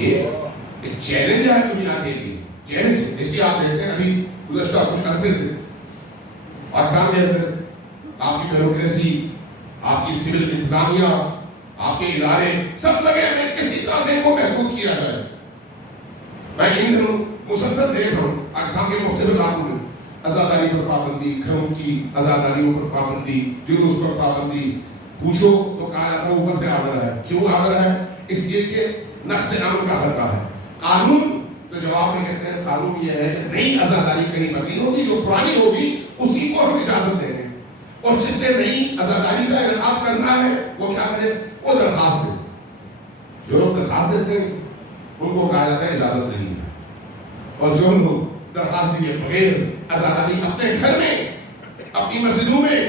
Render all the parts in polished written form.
یہ ایک چیلنج ہے دنیا کے لیے، چیلنج اس لیے آپ دیکھتے ہیں ابھی گزشتہ کچھ عرصے سے پاکستان کے اندر آپ کی بیوروکریسی، آپ کی سول انتظامیہ، آپ کے ادارے سب لگے ہمیں کسی طرح سے ان کو محدود کیا جائے. میں ان دنوں مسلسل دیکھ رہا ہوں پاکستان کے مختلف علاقوں میں آزاداری پر پابندی، گھروں کی آزاداریوں پر پابندی، جلوس پر پابندی. پوچھو تو کہا جاتا ہے اوپر سے آرڈر ہے. کیوں آرڈر ہے؟ اس لیے کہ نقص امن کا خطرہ ہے. قانون تو جواب میں کہتے ہیں قانون یہ ہے کہ نئی آزاداری کہیں پر نہیں ہوگی، جو پرانی ہوگی اسی کو ہم اجازت دیں گے، اور جس سے نئی آزاداری کا انعقاد کرنا ہے وہ کیا کرے؟ وہ درخواست دے. جو لوگ درخواست دیتے ہیں ان کو کہا جاتا ہے اجازت نہیں ہے، اور جو لوگ درخواست دیے بغیر آزاداری اپنے گھر میں، اپنی مسجدوں میں،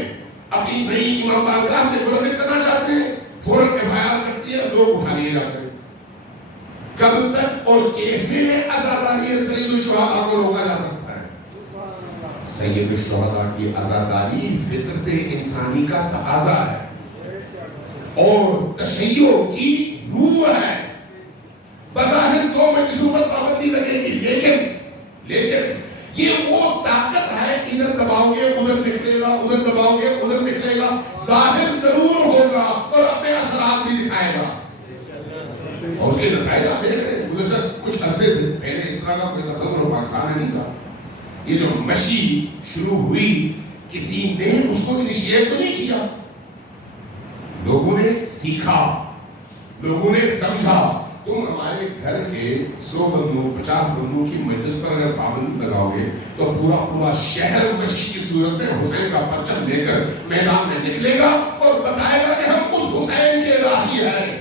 اپنی نئی امام بارگاہ میں منعقد کرنا چاہتے ہیں، فوراً FIR کرتی ہے، لوگ اٹھا لیے جاتے ہیں. کب تک اور کیسے آزاداری سید الشہداء کو روکا جا سکتا ہے؟ سید الشہداء کی آزاداری فطرت انسانی کا تقاضا ہے اور تشیع کی روح ہے. بظاہر دو مجلسوں پر پابندی لگے گی، لیکن یہ وہ طاقت ہے، ادھر دباؤ گے ادھر نکلے گا، ادھر دباؤ گے ادھر نکلے گا، ظاہر ضرور ہوگا اور اپنے اثرات بھی دکھائے گا. اور اس کے نتائج آپ دیکھ رہے ہیں. مجھے کچھ عرصے سے پہلے اس طرح کا کوئی تصور پاکستان میں نہیں تھا. یہ جو مشی شروع ہوئی کسی نے اس کو انیشیٹ تو نہیں کیا، لوگوں نے سیکھا، لوگوں نے سمجھا. تم ہمارے گھر کے 100 بندوں 50 بندوں کی مجلس پر اگر پابند لگاؤ گے تو پورا شہر مشی کی صورت میں حسین کا پرچم لے کر میدان میں نکلے گا اور بتائے گا کہ ہم اس حسین کے راہی ہیں.